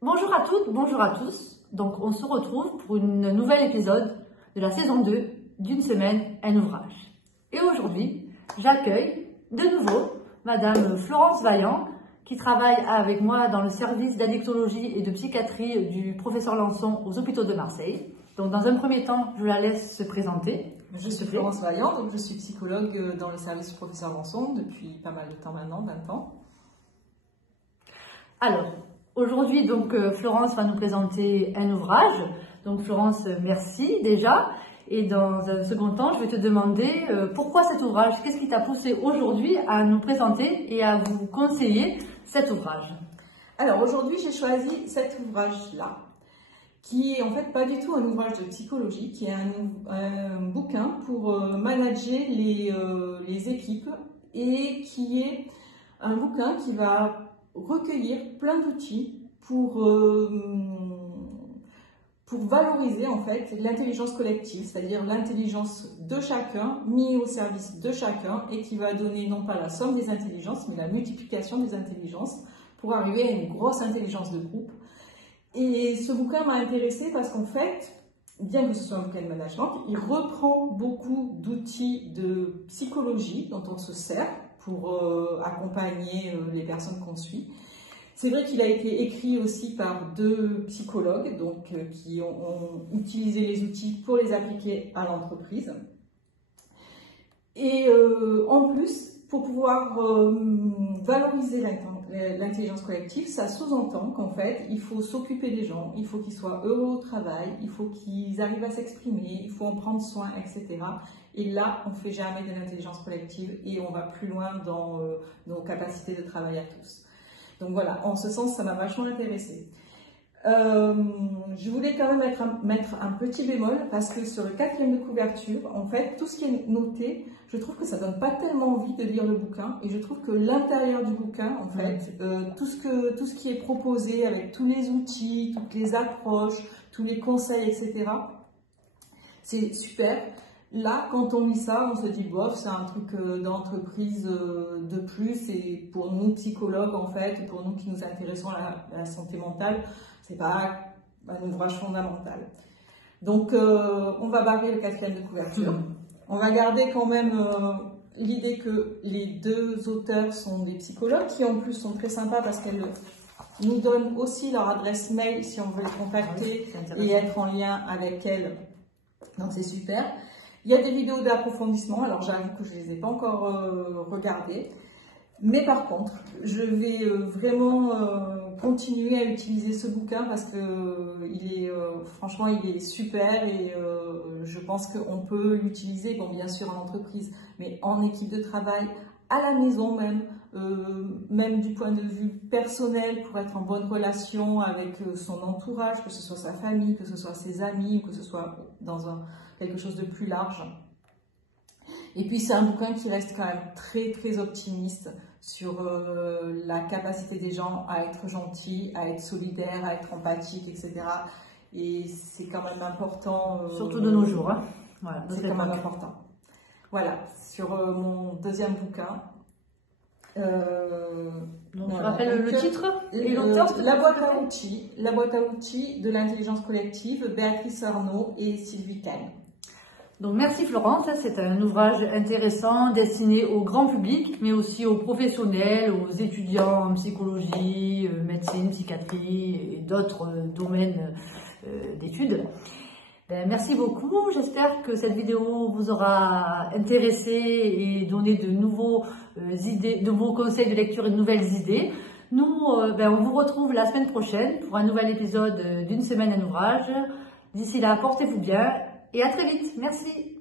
Bonjour à toutes, bonjour à tous. Donc on se retrouve pour une nouvel épisode de la saison 2 d'une semaine, un ouvrage. Et aujourd'hui, j'accueille de nouveau Madame Florence Vaillant qui travaille avec moi dans le service d'addictologie et de psychiatrie du professeur Lançon aux hôpitaux de Marseille. Donc dans un premier temps, je la laisse se présenter. Je suis Florence Vaillant, donc je suis psychologue dans le service du professeur Lançon depuis pas mal de temps maintenant, 20 ans. Alors, aujourd'hui, donc, Florence va nous présenter un ouvrage. Donc, Florence, merci déjà. Et dans un second temps, je vais te demander pourquoi cet ouvrage, qu'est-ce qui t'a poussé aujourd'hui à nous présenter et à vous conseiller cet ouvrage? Alors, aujourd'hui, j'ai choisi cet ouvrage-là, qui est en fait pas du tout un ouvrage de psychologie, qui est un bouquin pour manager les équipes et qui est un bouquin qui va recueillir plein d'outils pour valoriser en fait l'intelligence collective, c'est-à-dire l'intelligence de chacun mis au service de chacun et qui va donner non pas la somme des intelligences mais la multiplication des intelligences pour arriver à une grosse intelligence de groupe. Et ce bouquin m'a intéressée parce qu'en fait, bien que ce soit un bouquin de management, il reprend beaucoup d'outils de psychologie dont on se sert pour accompagner les personnes qu'on suit. C'est vrai qu'il a été écrit aussi par deux psychologues donc, qui ont utilisé les outils pour les appliquer à l'entreprise. Et en plus, pour pouvoir valoriser l'intelligence collective, ça sous-entend qu'en fait, il faut s'occuper des gens, il faut qu'ils soient heureux au travail, il faut qu'ils arrivent à s'exprimer, il faut en prendre soin, etc. Et là, on ne fait jamais de l'intelligence collective et on va plus loin dans nos capacités de travail à tous. Donc voilà, en ce sens, ça m'a vachement intéressée. Je voulais quand même mettre un petit bémol parce que sur le 4e de couverture, en fait, tout ce qui est noté, je trouve que ça donne pas tellement envie de lire le bouquin et je trouve que l'intérieur du bouquin, en fait, tout ce qui est proposé avec tous les outils, toutes les approches, tous les conseils, etc., c'est super. Là, quand on lit ça, on se dit, bof, c'est un truc d'entreprise de plus et pour nous, psychologues, en fait, pour nous qui nous intéressons à la santé mentale, c'est pas un ouvrage fondamental. Donc, on va barrer le 4e de couverture. On va garder quand même l'idée que les deux auteurs sont des psychologues qui, en plus, sont très sympas parce qu'elles nous donnent aussi leur adresse mail si on veut les contacter et être en lien avec elles. Donc, c'est super. Il y a des vidéos d'approfondissement, alors j'avoue que je ne les ai pas encore regardées. Mais par contre, je vais vraiment continuer à utiliser ce bouquin parce que franchement, il est super et je pense qu'on peut l'utiliser, bon, bien sûr en entreprise, mais en équipe de travail, à la maison même, même du point de vue personnel pour être en bonne relation avec son entourage, que ce soit sa famille, que ce soit ses amis, que ce soit dans quelque chose de plus large. Et puis c'est un bouquin qui reste quand même très très optimiste sur la capacité des gens à être gentils, à être solidaires, à être empathiques, etc. Et c'est quand même important. Surtout de nos jours. Hein. Voilà, c'est quand même important. Voilà, sur mon 2e bouquin. Donc, tu rappelles le titre et l'auteur? La boîte à outils de l'intelligence collective, Béatrice Arnaud et Sylvie Cagne. Donc merci Florence, c'est un ouvrage intéressant destiné au grand public, mais aussi aux professionnels, aux étudiants en psychologie, médecine, psychiatrie et d'autres domaines d'études. Merci beaucoup, j'espère que cette vidéo vous aura intéressé et donné de nouveaux conseils de lecture et de nouvelles idées. Nous, on vous retrouve la semaine prochaine pour un nouvel épisode d'une semaine un ouvrage. D'ici là, portez-vous bien et à très vite. Merci.